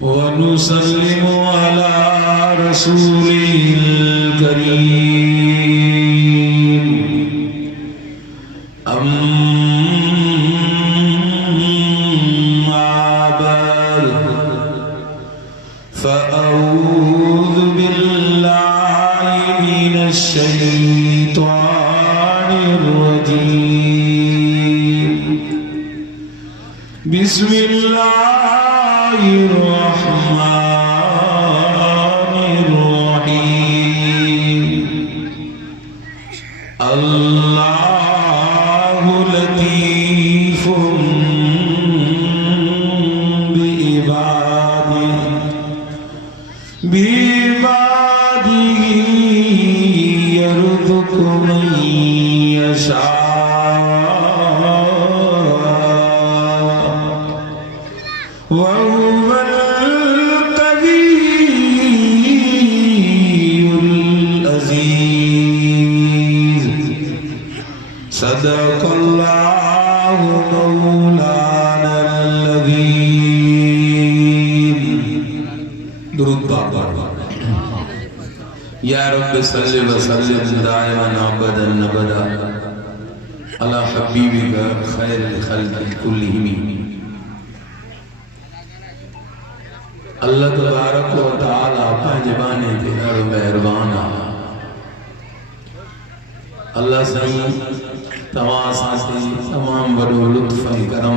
ونسلم على رسوله الكريم أما بعد فأعوذ بالله من الشيطان الرجيم بسم الله الرحمن الرحيم الله لطيف بعباده يرزق من يشاء وهو القوي العزيز صدق الله مولانا العظيم درود بابا یا رب صلی وسلم دائما ابدا ابدا علی حبیبک خیر الخلق کلہم. اللہ تبارک و تعالی پنج بانے تے ڈاڈو مہربان آ. اللہ سائیں تمام ساتھی تمام وڈو لطف ۽ کرم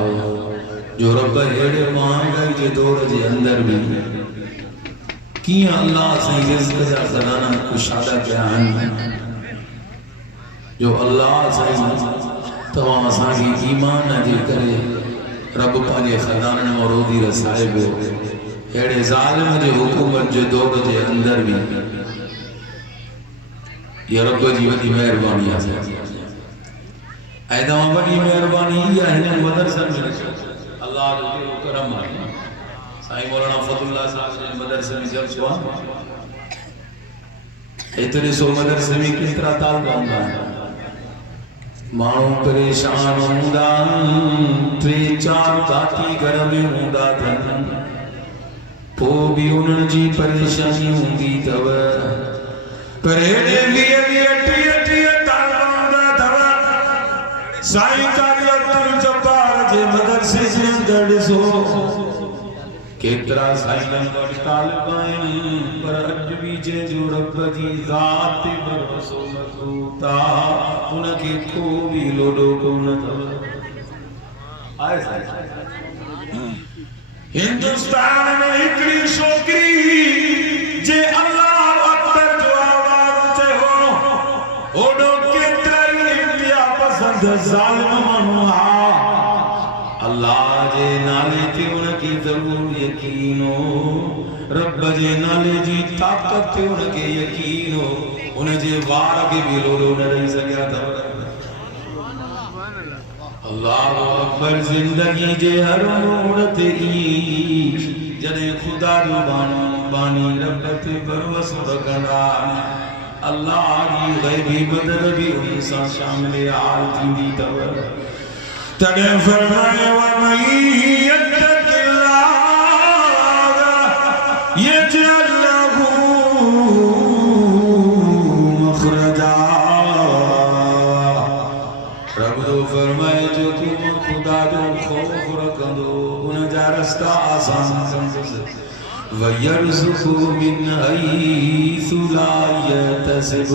آ جو رب اهڙے مہانگائی جے دور جے اندر بھی کیاں اللہ سائیں رزق جا خزانہ کشادہ کیا ہیں جو اللہ سائیں تمام ساگی ایمان جے کرے رب پاجے خزانہ مرودی رسائے بو اہڑے ظالم جے حکومت جو دور جے اندر بھی یہ رب جی وڈی مہربانی ہے. ایدہ وڈی مہربانی ہے ہن مدرسہ میں اللہ جو کرم ہے. سائیں مولانا فضل اللہ صاحب نے مدرسے میں جب چھوا اتنے سو مدرسے میں کترا طالب ہوندا ہے مانو پریشان ہوندا ٹے چار داتی گھر میں ہوندا تھن پو بھی انہن جی پریشانی ہوندی تھو پر ایڈے بھی اٹی طالب ہوندا تھو. سائیں کاری عبدال جبار جے مدرسے جے اندر سو کترا سائن وڈ طالب آئیں پر اج بھی جے جو رب جی ذات برسو مضبوطا ان کے کو بھی لوڈو کو نہ تھا. آئے سائن ہندوستان میں ہکڑی شوکری جے اللہ اکبر جو آواز چے ہو اوڈو کترا انتہا پسند ظالم منو اللہ جے نالے تے ان کی ضرور یقین ہو رب جے نالے جی طاقت تے ان کے یقین ہو ان جے وار کے بھی لوڑو نہ رہی سکیا تھا. اللہ اکبر زندگی جے ہر موڑ تے جدے خدا جو بانی رب تے بروس رکھنا اللہ جی غیبی مدد بھی انسان شامل حال تھی تو تڑے فرمائے وَمَن يَتَّقِ اللَّهَ يَجْعَل لَّهُ مَخْرَجًا. رب تو فرمائے جو تم خدا جو خوف رکھندو ان جا رستہ آسان سمجھو وَيَرْزُقُهُ مِنْ حَيْثُ لَا يَحْتَسِبُ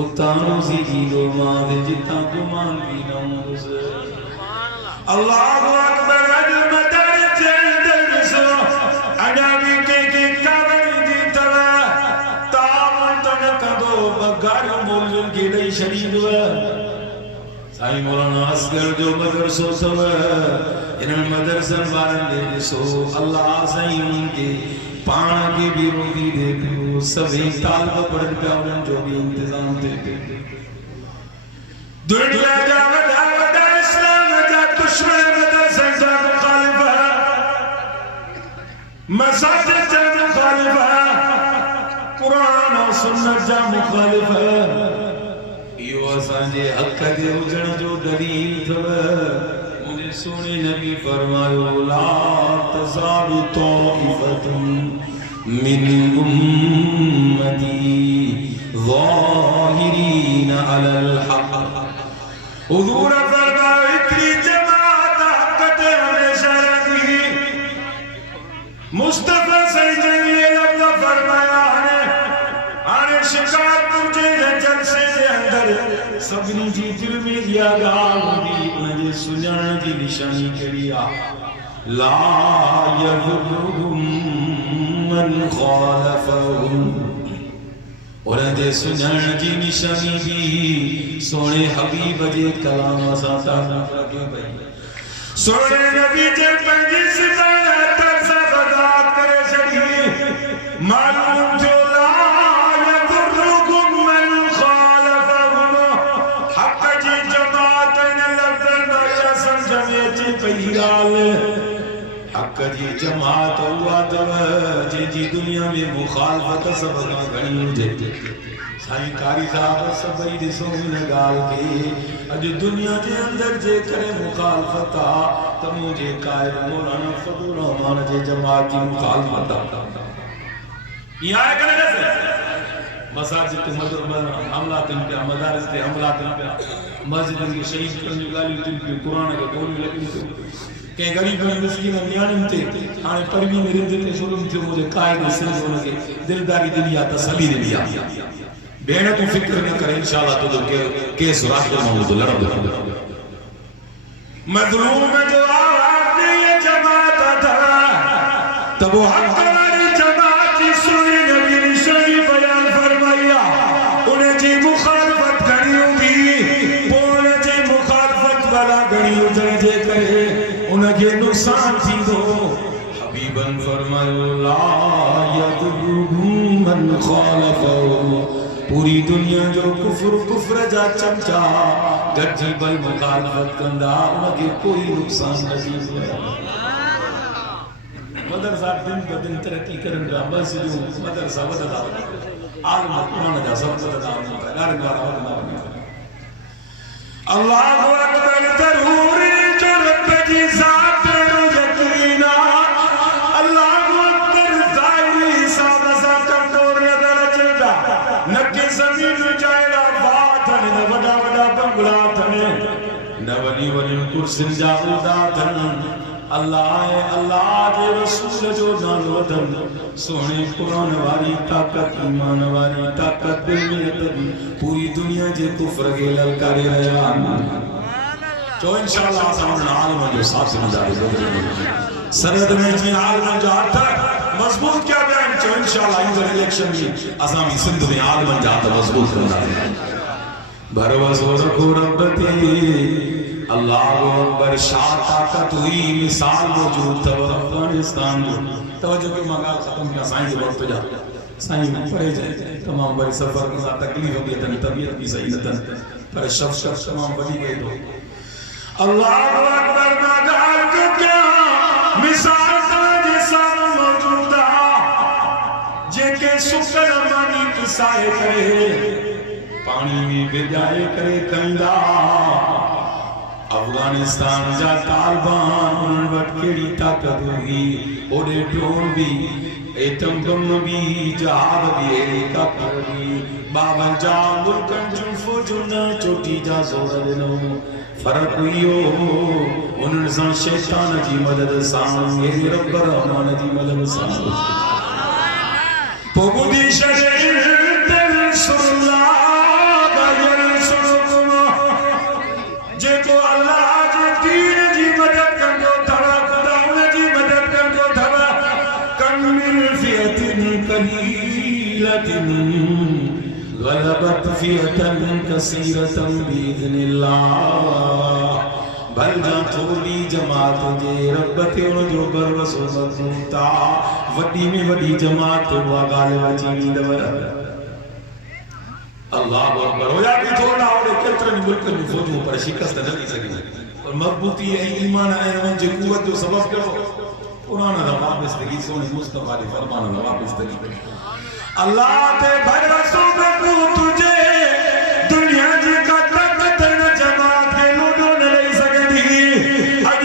اتانو سی جیلو ماں جتا گمان بھی نہ ہوں. اللہ اکبر اج مدر جندر سو اڈاوی کے کاوڑی دی تلا تام تن کدو بغار مول گڑی شریف سائیں مولانا اصغر جو مدرسو سو ان مدرسن والن دے سو اللہ سائیں ان کے پان کی بھی روزی دے پیو سبھی طالب پڑھن پہ انہوں جو بھی انتظام دے پیو. دنیا جا وڈا وڈا اسلام جا دشمن مدرسہ جا مخالف ہے مساجد جا مخالف ہے قرآن و سنت جا مخالف ہے. یہ اسان جے حق دے اجڑ جو دلیل تھو سونے نبی فرمایا لا تزال طائفة من امتی ظاہرین علی الحق. حضور فرمایا اتنی جماعت حقت ہمیشہ رہی. مصطفیٰ صلی اللہ علیہ وسلم فرمایا آنے شکار تجھے جلسے دے اندر سبنی جی دل میں دیا گال دی انہیں سنن دی نشانی کریا لا یذرهم من خالفهم. انہیں سنن دی نشانی بھی سونے حبیب جے کلام ساتا رکھے بھئی. سونے نبی جے پہنجی ستانہ ترسا فضاد کرے شدی معلوم جو حق جی جماعت ہوا جی دنیا میں مخالفت سب گھنی ہوجے. سائیں قاری صاحب سبئی دسوں میں نگال کے اج دنیا جے اندر جے کرے مخالفتا تو مجھے قائد مولانا فضل الرحمان جے جماعت کی مخالفتا یہ آئے کرے جیسے مساجد حملات ان پہ مدارس پہ حملات ان پہ مسجد ان کی شہید کرنے گالی ان پہ قرآن کا قول لگن پہ کہ غریب مسکین نیانم تے آنے پروین رند تے شروع تھے مجھے قائد سنج ہونے کے دلداری دلیا تسلی دلیا بہنہ تو فکر نہ کرے انشاءاللہ تو کیس راست محمود لڑب مظلوم جو آواز دی یہ جماعت تھا تب وہ حق ہماری جماعت کی سنی نبی نشانی بیان فرمایا انہیں جی مخالفت گھڑیوں دی پونے جی مخالفت والا گھڑیوں درجے کرے انہیں یہ نقصان تھی دو. حبیباً فرمایا لا یذرهم من خالفهم. پوری دنیا جو کفر جا چمچا گجی بل مخالفت کندہ انہیں کوئی نقصان نصیب ہے. مدرسہ دن با دن ترقی کرنگا بس جو مدرسہ وددا عالم قرآن جا سب وددا لارنگارا وددا اللہ اکبر ضروری جو رب جی ذات رو یقینا اللہ اکبر ظاہری حساب سا کمدور نظر چلتا نکی زمین جائرہ باتن نہ وڈا وڈا بنگلاتن نہ ولی ولی کرسن جاؤداتن اللہ کے رسول جو نالودن سونے قرآن والی طاقت ایمان والی طاقت دل میں تبھی پوری دنیا جے کفر کے للکارے رہا جو انشاءاللہ آسان عالم جو ساتھ سے مجھا رہے سرد میں جی عالم جو آتا مضبوط کیا بیان جو انشاءاللہ انگر الیکشن میں اسامی سندھ میں عالم جاتا مضبوط کرنا ہے. بھروس و رکھو ربتی اللہ اکبر شاہ طاقت ہوئی مثال موجود تھا افغانستان میں توجہ کی مقال ختم کیا سائیں کے وقت جا سائیں پڑھے جائے تمام بڑی سفر کے ساتھ تکلیف ہوگی طبیعت بھی صحیح نتن پر شخص تمام بڑی گئے تو اللہ اکبر مقال کو کیا مثال تھا جیسا موجود تھا جے کے سکر مانی کسائے کرے پانی میں بجائے کرے کندہ افغانستان جا طالبان انہوں وٹ کیڑی طاقت ہوگی اوڑے ڈرون بھی ایٹم بم بھی جہاد بھی ایلی کاپر بھی بابن جا ملکن جنفو جنہ چوٹی جا زور دنو فرق ہوئیو انہوں سان شیطان جی مدد سان یہ رب رحمان جی مدد سان پوگو دی شجر دل سر اللہ غلبت فئة كثيرة بإذن الله بل جا تھوڑی جماعت جے ربتے ان جو بروس و مضمونتا وڈی میں وڈی جماعت ہوا غالب چینی دور اللہ اکبر ہو یا بھی تھوڑا اور کترن ملکن میں فوجوں پر شکست نہیں سکی اور مضبوطی ہے ایمان ہے ان جو قوت جو سبب کرو قرآن دا واپس تگی سونی مصطفیٰ دی فرمان دا واپس تگی اللہ تے بھروسوں میں کو تجھے دنیا جی کا طاقت نہ جماعت کے لوگوں نے نہیں سکتی اج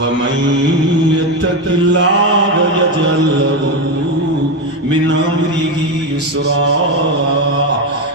وَمَن يَتَّقِ اللَّهَ يَجْعَل لَّهُ مِنْ أَمْرِهِ يُسْرًا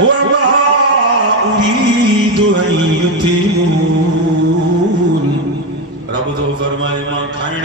وما أريد أن يطعمون رب تو فرمائے ماں کھائن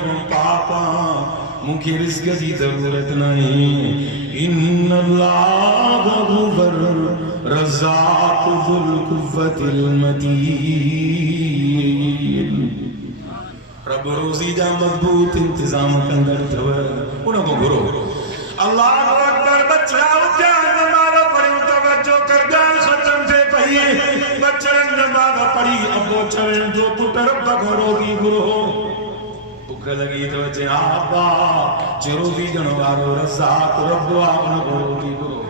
کو پاپا مجھے رزق کی ضرورت نہیں ان اللہ هو الرزاق ذو القوة المتین رب روزی جا مضبوط انتظام کندر تھو ان کو گرو اللہ اکبر بچہ اٹھا نماز پڑھی توجہ کر گال ختم سے پہی بچن نماز پڑھی ابو چویں جو پٹ رب کو روزی گرو بھوک لگی تو چے آبا چے روزی جنو وارو رزاق رب ان کو روزی گرو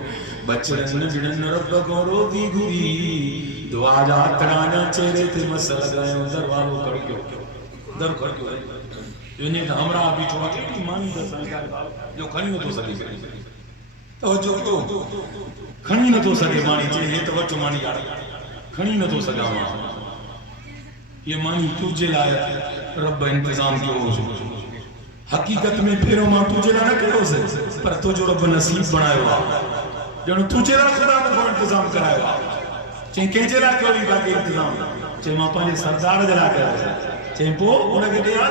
بچن جنن رب کو روزی گری دعا جا ترانا چہرے تے مسل گئے دروازو کر گیو در کر گیو یعنی ہمرا بھی چھوڑا کہ ایمانی دسن کا جو کھنی نہ تو سکے توجہ کیوں کھنی نہ تو سکے مانی چاہیے تو وچ مانی یار کھنی نہ تو سکا ماں یہ مانی تجھے لائے رب انتظام کیوں ہو حقیقت میں پھیرو ماں تجھے لائے نہ کرو سے پر تو جو رب نصیب بنائے ہوا جنہوں تجھے لائے خدا کو انتظام کرائے ہوا چاہیے کہجے لائے کیوں بھی باقی انتظام چاہیے ماں پانچے سردار جلا کر چاہیے پو انہیں کہ دیا